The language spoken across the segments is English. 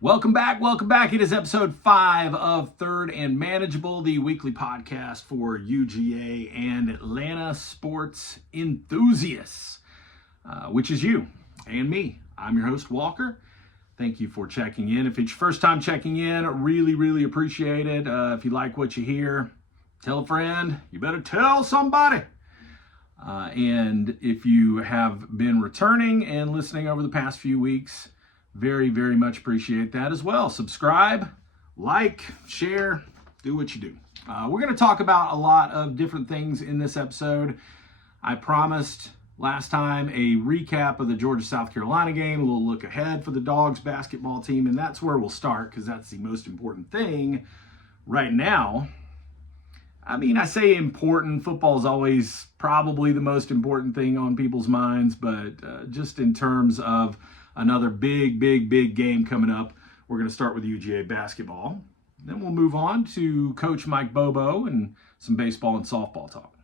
Welcome back. Welcome back. It is episode 5 of Third and Manageable, the weekly podcast for UGA and Atlanta sports enthusiasts, which is you and me. I'm your host, Walker. Thank you for checking in. If it's your first time checking in, really appreciate it. If you like what you hear, tell a friend. You better tell somebody. And if you have been returning and listening over the past few weeks, very much appreciate that as well. Subscribe, like, share, do what you do. We're going to talk about a lot of different things in this episode. I promised last time a recap of the Georgia-South Carolina game, a little look ahead for the Dogs basketball team, and that's where we'll start because that's the most important thing right now. I mean, I say important. Football is always probably the most important thing on people's minds, but just in terms of another big game coming up, we're going to start with UGA basketball. Then we'll move on to Coach Mike Bobo and some baseball and softball talk.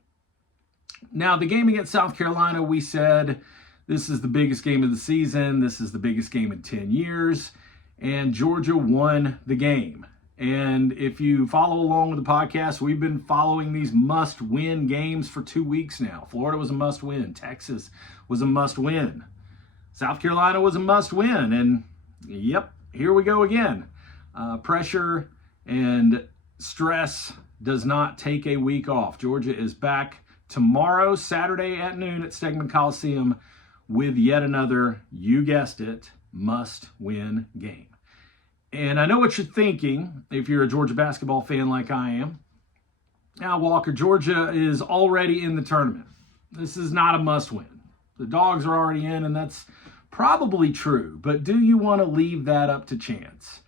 Now, the game against South Carolina, we said this is the biggest game of the season. This is the biggest game in 10 years. And Georgia won the game. And if you follow along with the podcast, we've been following these must-win games for 2 weeks now. Florida was a must-win. Texas was a must-win. South Carolina was a must-win, and yep, here we go again. Pressure and stress does not take a week off. Georgia is back tomorrow, Saturday at noon at Stegman Coliseum with yet another, you guessed it, must-win game. And I know what you're thinking if you're a Georgia basketball fan like I am. Now, Walker, Georgia is already in the tournament. This is not a must-win. The Dogs are already in, and that's probably true. But do you want to leave that up to chance?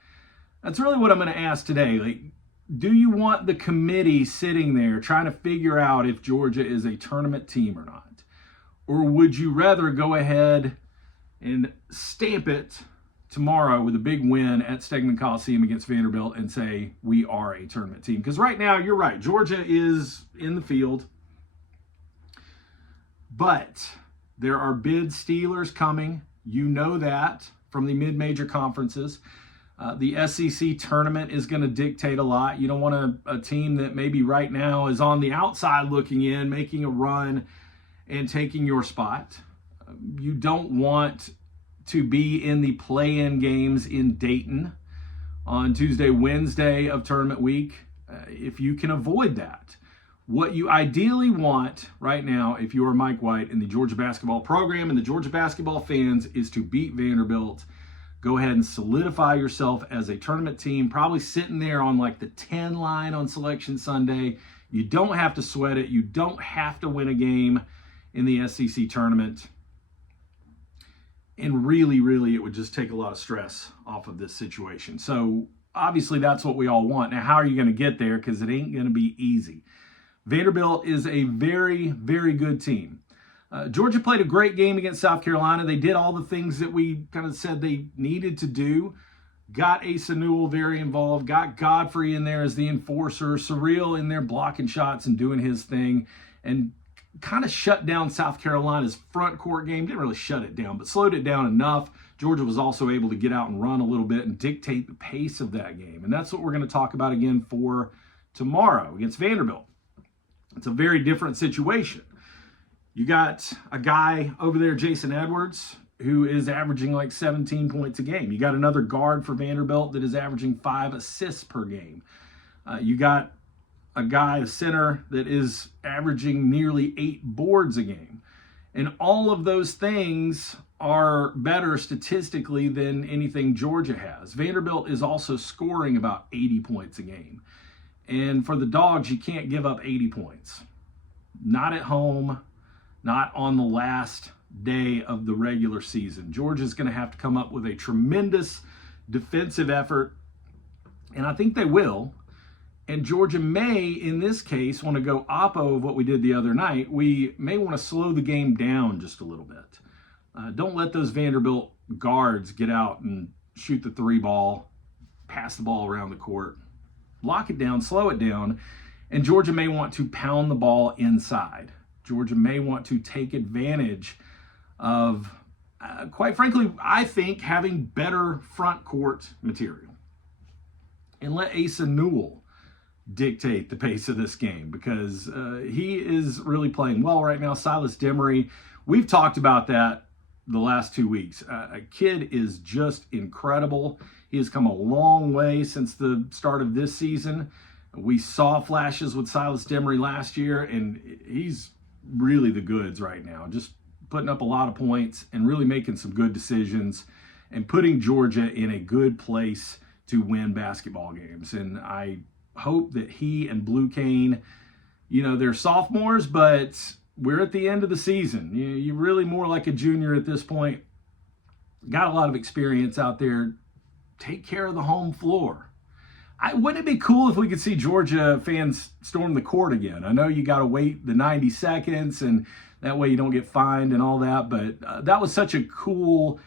That's really what I'm going to ask today. Like, do you want the committee sitting there trying to figure out if Georgia is a tournament team or not? Or would you rather go ahead and stamp it tomorrow with a big win at Stegman Coliseum against Vanderbilt and say we are a tournament team? Because right now, you're right. Georgia is in the field. But there are bid stealers coming. You know that from the mid-major conferences. The SEC tournament is going to dictate a lot. You don't want a team that maybe right now is on the outside looking in, making a run and taking your spot. You don't want to be in the play-in games in Dayton on Tuesday, Wednesday of tournament week, if you can avoid that. What you ideally want right now, if you are Mike White and the Georgia basketball program and the Georgia basketball fans, is to beat Vanderbilt. Go ahead and solidify yourself as a tournament team, probably sitting there on like the 10 line on Selection Sunday. You don't have to sweat it. You don't have to win a game in the SEC tournament. And really, it would just take a lot of stress off of this situation. So obviously that's what we all want. Now, how are you going to get there? Because it ain't going to be easy. Vanderbilt is a very good team. Georgia played a great game against South Carolina. They did all the things that we kind of said they needed to do. Got Asa Newell very involved. Got Godfrey in there as the enforcer. Surreal in there blocking shots and doing his thing. And kind of shut down South Carolina's front court game. Didn't really shut it down, but slowed it down enough. Georgia was also able to get out and run a little bit and dictate the pace of that game. And that's what we're going to talk about again for tomorrow against Vanderbilt. It's a very different situation. You got a guy over there, Jason Edwards, who is averaging like 17 points a game. You got another guard for Vanderbilt that is averaging 5 assists per game. You got a guy, a center, that is averaging nearly 8 boards a game. And all of those things are better statistically than anything Georgia has. Vanderbilt is also scoring about 80 points a game. And for the Dogs, you can't give up 80 points. Not at home, not on the last day of the regular season. Georgia's going to have to come up with a tremendous defensive effort, and I think they will. And Georgia may, in this case, want to go oppo of what we did the other night. We may want to slow the game down just a little bit. Don't let those Vanderbilt guards get out and shoot the 3 ball, pass the ball around the court. Lock it down, slow it down, and Georgia may want to pound the ball inside. Georgia may want to take advantage of quite frankly, I think having better front court material. And let Asa Newell dictate the pace of this game, because he is really playing well right now. Silas Demery, we've talked about that the last 2 weeks. A kid is just incredible. He has come a long way since the start of this season. We saw flashes with Silas Demery last year, and he's really the goods right now. Just putting up a lot of points and really making some good decisions and putting Georgia in a good place to win basketball games. And I hope that he and Blue Cane, they're sophomores, but we're at the end of the season. You're really more like a junior at this point. Got a lot of experience out there. Take care of the home floor. Wouldn't it be cool if we could see Georgia fans storm the court again? I know you got to wait the 90 seconds, and that way you don't get fined and all that, but that was such a cool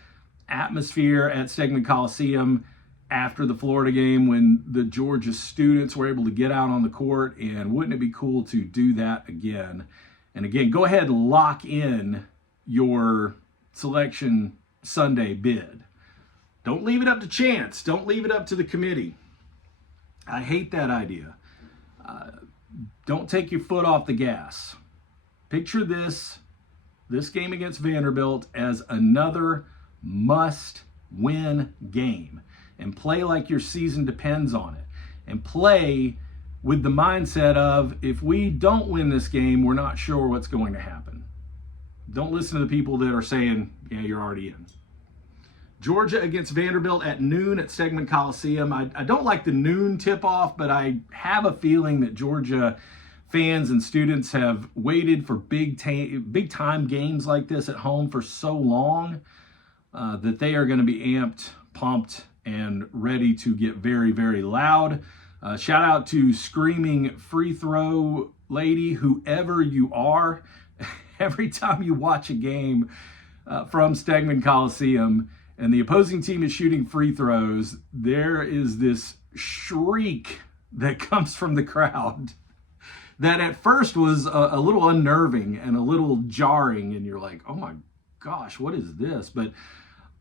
atmosphere at Stegman Coliseum after the Florida game when the Georgia students were able to get out on the court, and wouldn't it be cool to do that again? And again, go ahead and lock in your Selection Sunday bid. Don't leave it up to chance. Don't leave it up to the committee. I hate that idea. Don't take your foot off the gas. Picture this game against Vanderbilt as another must-win game, and play like your season depends on it, and play with the mindset of, if we don't win this game, we're not sure what's going to happen. Don't listen to the people that are saying, yeah, you're already in. Georgia against Vanderbilt at noon at Stegman Coliseum. I don't like the noon tip-off, but I have a feeling that Georgia fans and students have waited for big-time games like this at home for so long that they are going to be amped, pumped, and ready to get very, very loud. Shout out to Screaming Free Throw Lady, whoever you are. Every time you watch a game from Stegman Coliseum and the opposing team is shooting free throws, there is this shriek that comes from the crowd that at first was a little unnerving and a little jarring, and you're like, oh my gosh, what is this? But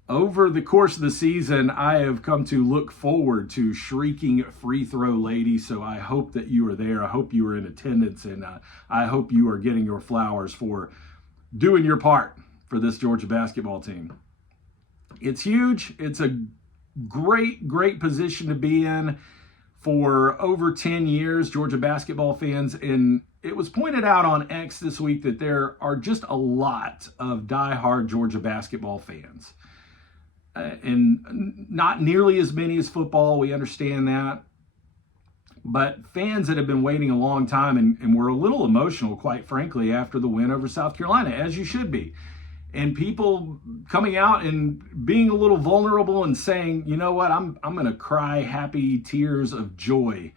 over the course of the season, I have come to look forward to Shrieking Free Throw Lady, so I hope that you are there. I hope you are in attendance, and I hope you are getting your flowers for doing your part for this Georgia basketball team. It's huge. It's a great, great position to be in for over 10 years, Georgia basketball fans. And it was pointed out on X this week that there are just a lot of diehard Georgia basketball fans. And not nearly as many as football, we understand that. But fans that have been waiting a long time and were a little emotional, quite frankly, after the win over South Carolina, as you should be. And people coming out and being a little vulnerable and saying, you know what, I'm going to cry happy tears of joy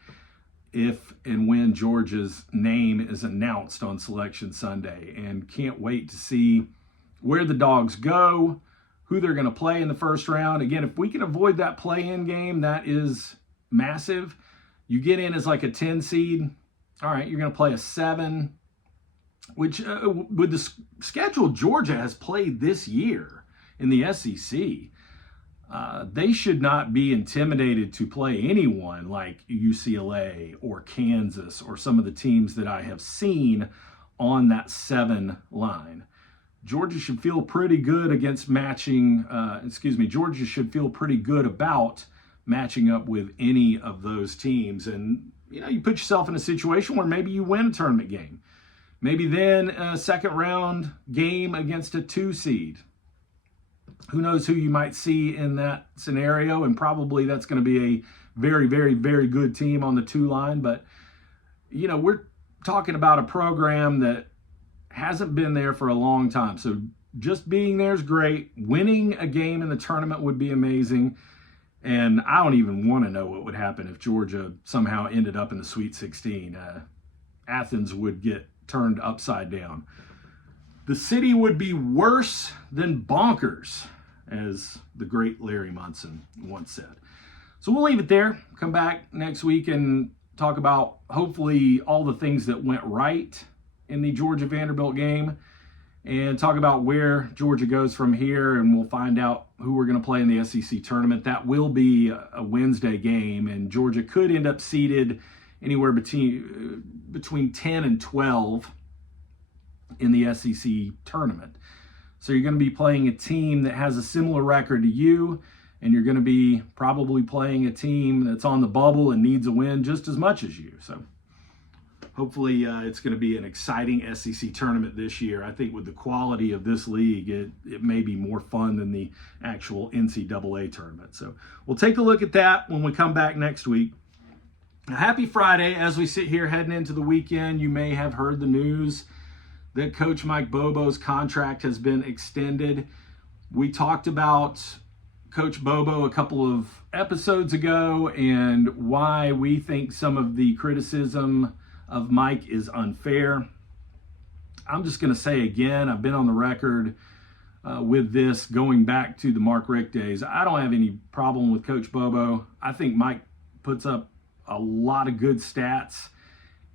if and when Georgia's name is announced on Selection Sunday, and can't wait to see where the Dogs go, who they're going to play in the first round. Again, if we can avoid that play-in game, that is massive. You get in as like a 10 seed. All right, you're going to play a 7, which with the schedule Georgia has played this year in the SEC, they should not be intimidated to play anyone like UCLA or Kansas or some of the teams that I have seen on that 7 line. Georgia should feel pretty good against Georgia should feel pretty good about matching up with any of those teams. And, you put yourself in a situation where maybe you win a tournament game. Maybe then a second round game against a 2 seed. Who knows who you might see in that scenario, and probably that's going to be a very, very, very good team on the 2 line. But, we're talking about a program that hasn't been there for a long time. So just being there is great. Winning a game in the tournament would be amazing. And I don't even want to know what would happen if Georgia somehow ended up in the Sweet 16. Athens would get turned upside down. The city would be worse than bonkers, as the great Larry Munson once said. So we'll leave it there. Come back next week and talk about hopefully all the things that went right in the Georgia Vanderbilt game, and talk about where Georgia goes from here, and we'll find out who we're going to play in the SEC tournament. That will be a Wednesday game, and Georgia could end up seeded anywhere between 10 and 12 in the SEC tournament. So you're going to be playing a team that has a similar record to you, and you're going to be probably playing a team that's on the bubble and needs a win just as much as you. So hopefully it's going to be an exciting SEC tournament this year. I think with the quality of this league, it may be more fun than the actual NCAA tournament. So we'll take a look at that when we come back next week. Happy Friday. As we sit here heading into the weekend, you may have heard the news that Coach Mike Bobo's contract has been extended. We talked about Coach Bobo a couple of episodes ago and why we think some of the criticism of Mike is unfair. I'm just going to say again, I've been on the record with this going back to the Mark Richt days. I don't have any problem with Coach Bobo. I think Mike puts up a lot of good stats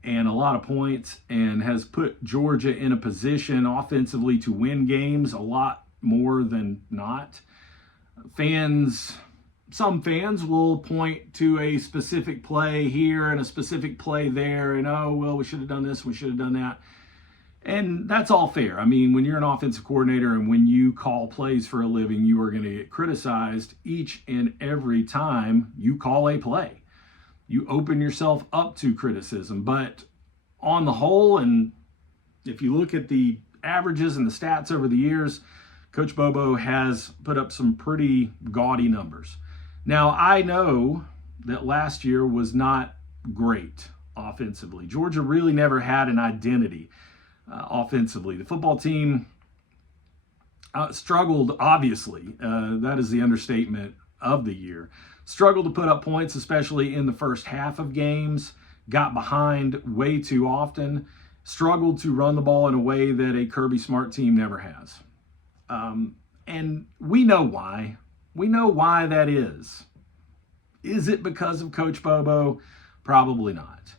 and a lot of points and has put Georgia in a position offensively to win games a lot more than not. Some fans will point to a specific play here and a specific play there and, oh, well, we should have done this, we should have done that. And that's all fair. I mean, when you're an offensive coordinator and when you call plays for a living, you are going to get criticized each and every time you call a play. You open yourself up to criticism. But on the whole, and if you look at the averages and the stats over the years, Coach Bobo has put up some pretty gaudy numbers. Now, I know that last year was not great offensively. Georgia really never had an identity offensively. The football team struggled, obviously. That is the understatement of the year. Struggled to put up points, especially in the first half of games. Got behind way too often. Struggled to run the ball in a way that a Kirby Smart team never has. And we know why. We know why that is. Is it because of Coach Bobo? Probably not.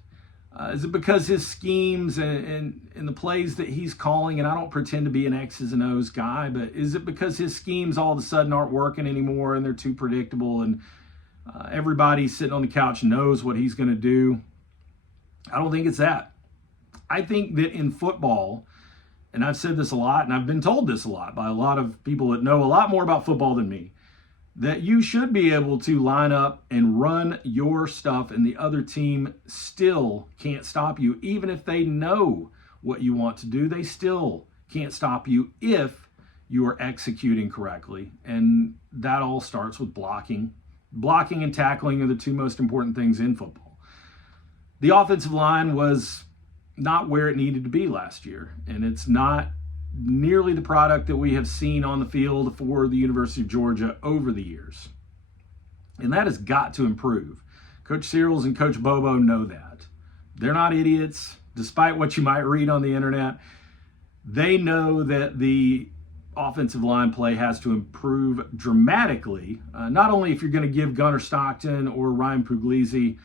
Is it because his schemes and the plays that he's calling, and I don't pretend to be an X's and O's guy, but is it because his schemes all of a sudden aren't working anymore and they're too predictable and everybody sitting on the couch knows what he's going to do? I don't think it's that. I think that in football, and I've said this a lot, and I've been told this a lot by a lot of people that know a lot more about football than me, that you should be able to line up and run your stuff and the other team still can't stop you. Even if they know what you want to do, they still can't stop you if you are executing correctly. And that all starts with blocking. Blocking and tackling are the two most important things in football. The offensive line was not where it needed to be last year, and it's not nearly the product that we have seen on the field for the University of Georgia over the years. And that has got to improve. Coach Searles and Coach Bobo know that. They're not idiots, despite what you might read on the internet. They know that the offensive line play has to improve dramatically, not only if you're going to give Gunnar Stockton or Ryan Puglisi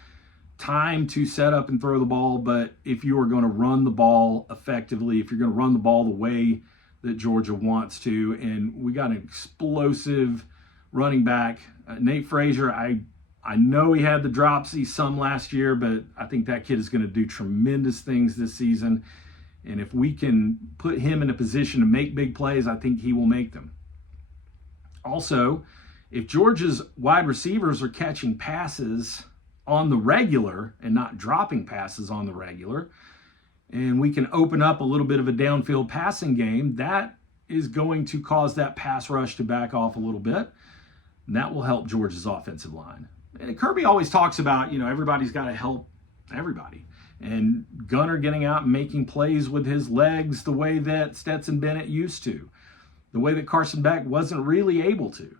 time to set up and throw the ball, but if you are going to run the ball effectively, if you're going to run the ball the way that Georgia wants to. And we got an explosive running back, Nate Frazier. I know he had the dropsy some last year, but I think that kid is going to do tremendous things this season. And if we can put him in a position to make big plays, I think he will make them. Also, if Georgia's wide receivers are catching passes on the regular and not dropping passes on the regular, and we can open up a little bit of a downfield passing game, that is going to cause that pass rush to back off a little bit. And that will help Georgia's offensive line. And Kirby always talks about, everybody's got to help everybody. And Gunnar getting out and making plays with his legs the way that Stetson Bennett used to, the way that Carson Beck wasn't really able to.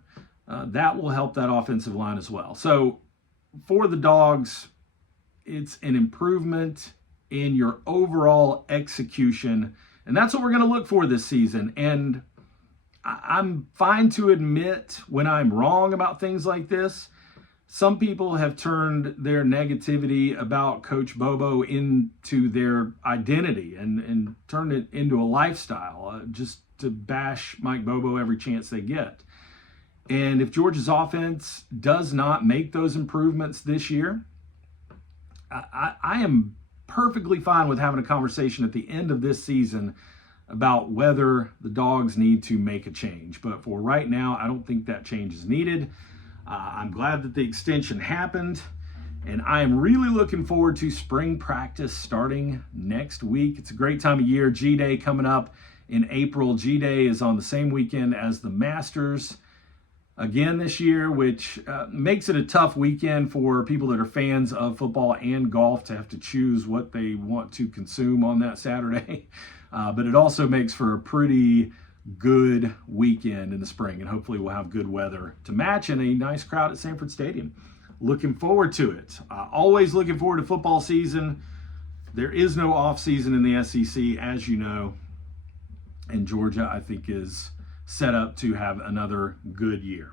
That will help that offensive line as well. So for the Dogs, it's an improvement in your overall execution. And that's what we're going to look for this season. And I'm fine to admit when I'm wrong about things like this, some people have turned their negativity about Coach Bobo into their identity and turned it into a lifestyle, just to bash Mike Bobo every chance they get. And if Georgia's offense does not make those improvements this year, I am perfectly fine with having a conversation at the end of this season about whether the Dogs need to make a change. But for right now, I don't think that change is needed. I'm glad that the extension happened, and I am really looking forward to spring practice starting next week. It's a great time of year. G-Day coming up in April. G-Day is on the same weekend as the Masters again this year, which makes it a tough weekend for people that are fans of football and golf to have to choose what they want to consume on that Saturday. But it also makes for a pretty good weekend in the spring, and hopefully we'll have good weather to match and a nice crowd at Sanford Stadium. Looking forward to it. Always looking forward to football season. There is no off season in the SEC, as you know, and Georgia, I think, is set up to have another good year.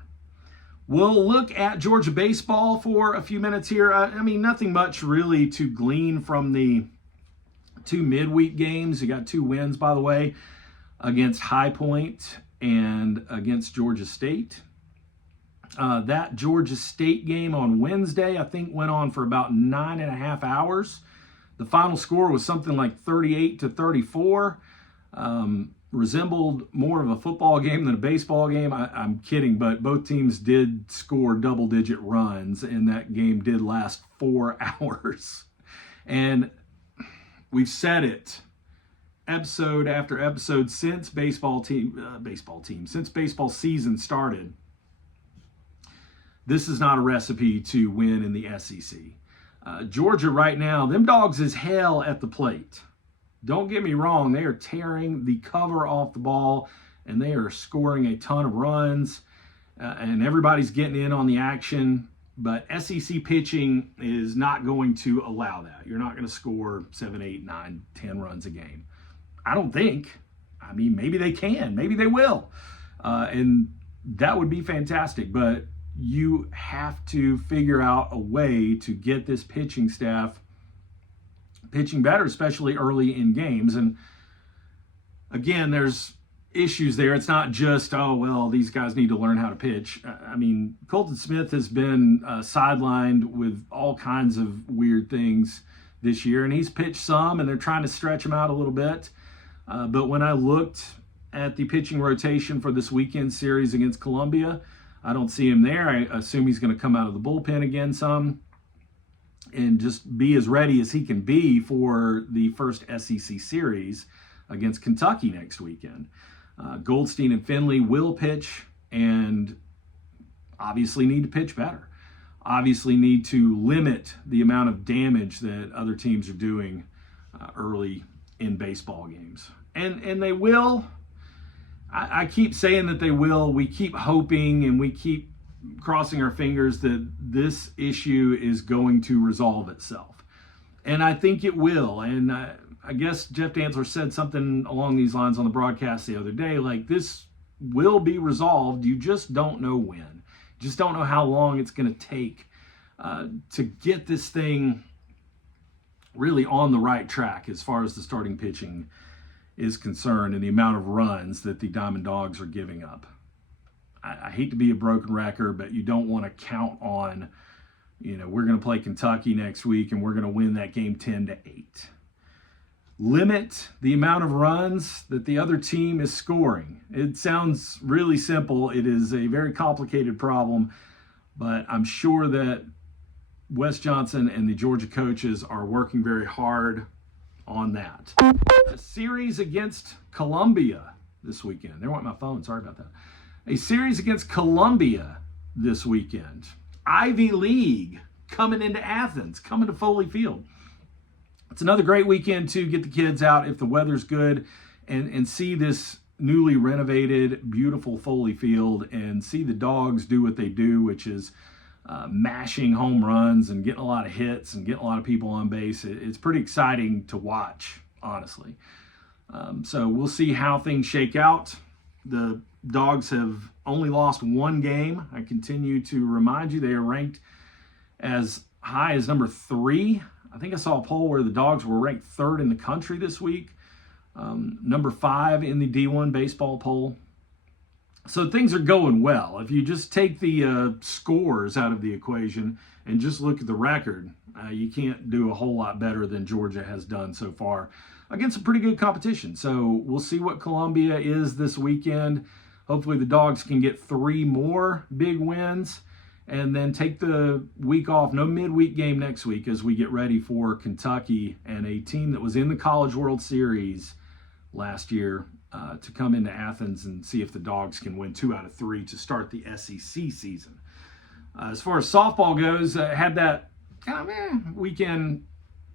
We'll look at Georgia baseball for a few minutes here. I mean, nothing much really to glean from the two midweek games. You got 2 wins, by the way, against High Point and against Georgia State. That Georgia State game on Wednesday, I think, went on for about 9.5 hours. The final score was something like 38-34. Resembled more of a football game than a baseball game. I'm kidding, but both teams did score double-digit runs, and that game did last 4 hours. And we've said it episode after episode since baseball season started. This is not a recipe to win in the SEC. Georgia right now, them Dogs is hell at the plate. Don't get me wrong, they are tearing the cover off the ball, and they are scoring a ton of runs, and everybody's getting in on the action. But SEC pitching is not going to allow that. You're not going to score 7, 8, 9, 10 runs a game. I don't think. I mean, maybe they can. Maybe they will. And that would be fantastic. But you have to figure out a way to get this pitching staff pitching better, especially early in games. And again, there's issues there. It's not just, oh, well, these guys need to learn how to pitch. I mean, Colton Smith has been sidelined with all kinds of weird things this year, and he's pitched some, and they're trying to stretch him out a little bit. But when I looked at the pitching rotation for this weekend series against Columbia, I don't see him there. I assume he's going to come out of the bullpen again some and just be as ready as he can be for the first SEC series against Kentucky next weekend. Goldstein and Finley will pitch and obviously need to pitch better. Obviously need to limit the amount of damage that other teams are doing early in baseball games. And they will. I keep saying that they will. We keep hoping and we keep crossing our fingers that this issue is going to resolve itself. And I think it will. And I guess Jeff Dantzler said something along these lines on the broadcast the other day, like, this will be resolved. You just don't know when. You just don't know how long it's going to take to get this thing really on the right track as far as the starting pitching is concerned and the amount of runs that the Diamond Dogs are giving up. I hate to be a broken record, but you don't want to count on, we're going to play Kentucky next week and we're going to win that game 10-8. Limit the amount of runs that the other team is scoring. It sounds really simple. It is a very complicated problem, but I'm sure that Wes Johnson and the Georgia coaches are working very hard on that. A series against Columbia this weekend. There went my phone. Sorry about that. A series against Columbia this weekend. Ivy League coming into Athens, coming to Foley Field. It's another great weekend to get the kids out if the weather's good and see this newly renovated, beautiful Foley Field and see the Dogs do what they do, which is mashing home runs and getting a lot of hits and getting a lot of people on base. It's pretty exciting to watch, honestly. So we'll see how things shake out. The Dogs have only lost one game. I continue to remind you they are ranked as high as number 3. I think I saw a poll where the Dogs were ranked 3rd in the country this week. Number 5 in the D1 baseball poll. So things are going well. If you just take the scores out of the equation and just look at the record, you can't do a whole lot better than Georgia has done so far against some pretty good competition. So we'll see what Columbia is this weekend. Hopefully the Dogs can get 3 more big wins and then take the week off. No midweek game next week as we get ready for Kentucky and a team that was in the College World Series last year to come into Athens and see if the Dogs can win 2 out of 3 to start the SEC season. As far as softball goes, had that kind of weekend.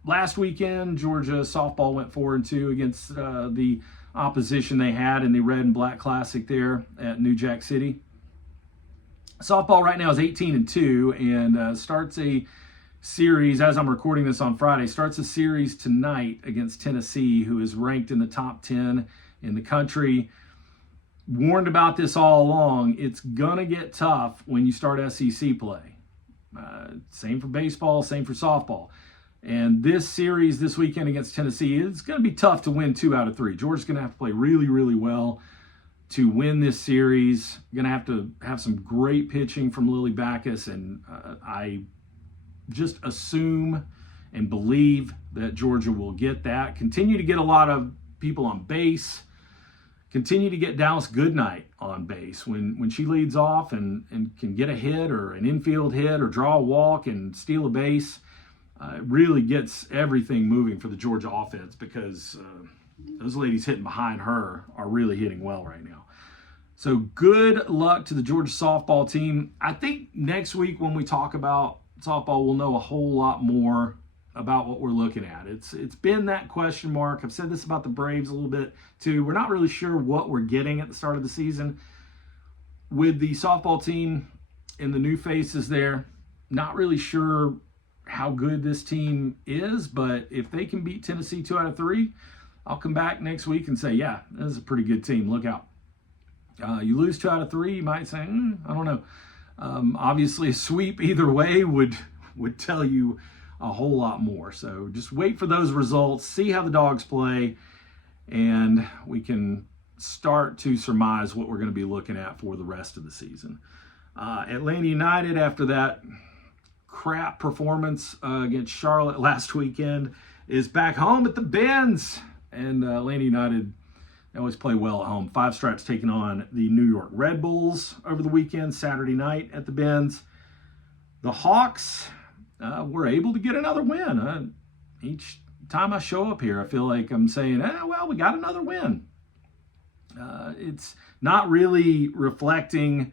Last weekend, Georgia softball went 4-2 against the opposition they had in the Red and Black Classic there at New Jack City. Softball right now is 18-2 and starts a series, as I'm recording this on Friday, starts a series tonight against Tennessee, who is ranked in the top 10 in the country. Warned about this all along. It's going to get tough when you start SEC play. Same for baseball, same for softball. And this series this weekend against Tennessee, it's going to be tough to win 2 out of 3. Georgia's going to have to play really, really well to win this series. Going to have some great pitching from Lily Backus, and I just assume and believe that Georgia will get that. Continue to get a lot of people on base. Continue to get Dallas Goodnight on base when she leads off and can get a hit or an infield hit or draw a walk and steal a base. It really gets everything moving for the Georgia offense because those ladies hitting behind her are really hitting well right now. So good luck to the Georgia softball team. I think next week when we talk about softball, we'll know a whole lot more about what we're looking at. It's been that question mark. I've said this about the Braves a little bit too. We're not really sure what we're getting at the start of the season. With the softball team and the new faces there, not really sure how good this team is, but if they can beat Tennessee 2 out of 3, I'll come back next week and say, yeah, this is a pretty good team. Look out. You lose 2 out of 3, you might say, I don't know. Obviously, a sweep either way would tell you a whole lot more. So just wait for those results, see how the Dogs play, and we can start to surmise what we're going to be looking at for the rest of the season. Atlanta United, after that crap performance against Charlotte last weekend, is back home at the Benz. And Atlanta United, they always play well at home. Five Stripes taking on the New York Red Bulls over the weekend, Saturday night at the Benz. The Hawks were able to get another win. Each time I show up here, I feel like I'm saying, well, we got another win. It's not really reflecting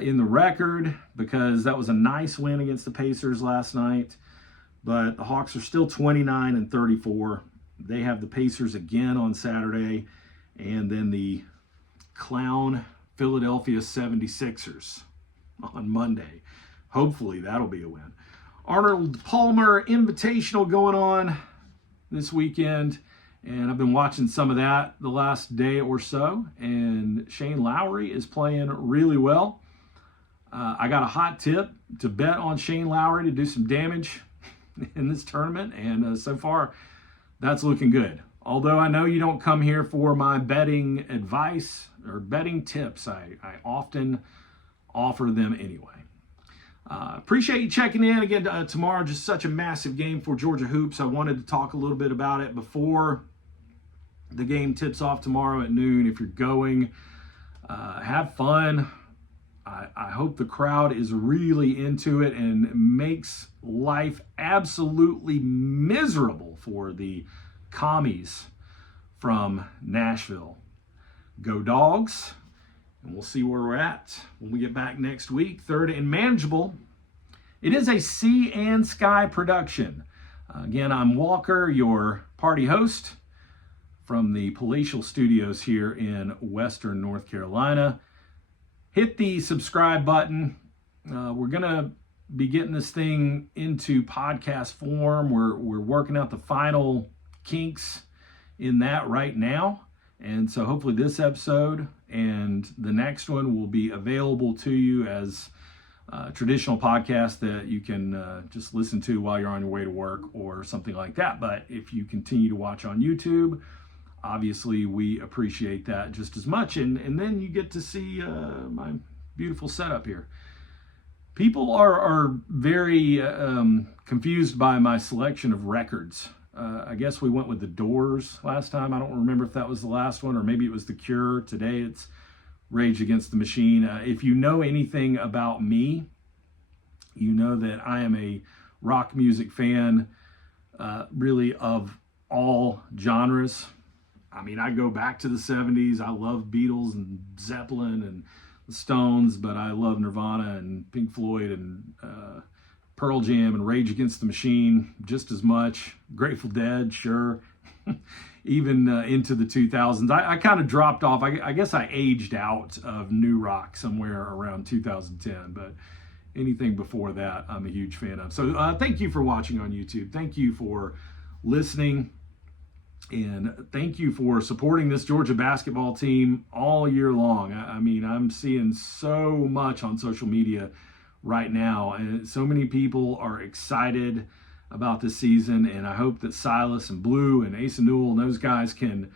in the record because that was a nice win against the Pacers last night. But the Hawks are still 29-34. They have the Pacers again on Saturday, and then the clown Philadelphia 76ers on Monday. Hopefully that'll be a win. Arnold Palmer Invitational going on this weekend, and I've been watching some of that the last day or so, and Shane Lowry is playing really well. I got a hot tip to bet on Shane Lowry to do some damage in this tournament, and so far that's looking good. Although I know you don't come here for my betting advice or betting tips, I often offer them anyway. Appreciate you checking in. Again, tomorrow, just such a massive game for Georgia Hoops. I wanted to talk a little bit about it before the game tips off tomorrow at noon. If you're going, have fun. I hope the crowd is really into it and makes life absolutely miserable for the commies from Nashville. Go Dogs, and we'll see where we're at when we get back next week. Third and Manageable. It is a Sea&Sky production. Again, I'm Walker, your party host from the palatial studios here in Western North Carolina. Hit the subscribe button. We're going to be getting this thing into podcast form. We're working out the final kinks in that right now. And so hopefully this episode and the next one will be available to you as traditional podcast that you can just listen to while you're on your way to work or something like that. But if you continue to watch on YouTube, obviously we appreciate that just as much. And then you get to see my beautiful setup here. People are very confused by my selection of records. I guess we went with The Doors last time. I don't remember if that was the last one, or maybe it was The Cure. Today it's Rage Against the Machine. If you know anything about me, you know that I am a rock music fan, really of all genres. I mean, I go back to the 70s. I love Beatles and Zeppelin and the Stones, but I love Nirvana and Pink Floyd and Pearl Jam and Rage Against the Machine just as much. Grateful Dead, sure. Even into the 2000s. I kind of dropped off. I guess I aged out of new rock somewhere around 2010, but anything before that, I'm a huge fan of. So thank you for watching on YouTube. Thank you for listening. And thank you for supporting this Georgia basketball team all year long. I mean, I'm seeing so much on social media right now, and so many people are excited about this season, and I hope that Silas and Blue and Ace and Newell and those guys can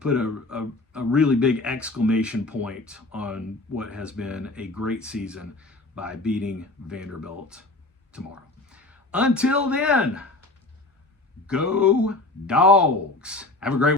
put a really big exclamation point on what has been a great season by beating Vanderbilt tomorrow. Until then, go Dogs. Have a great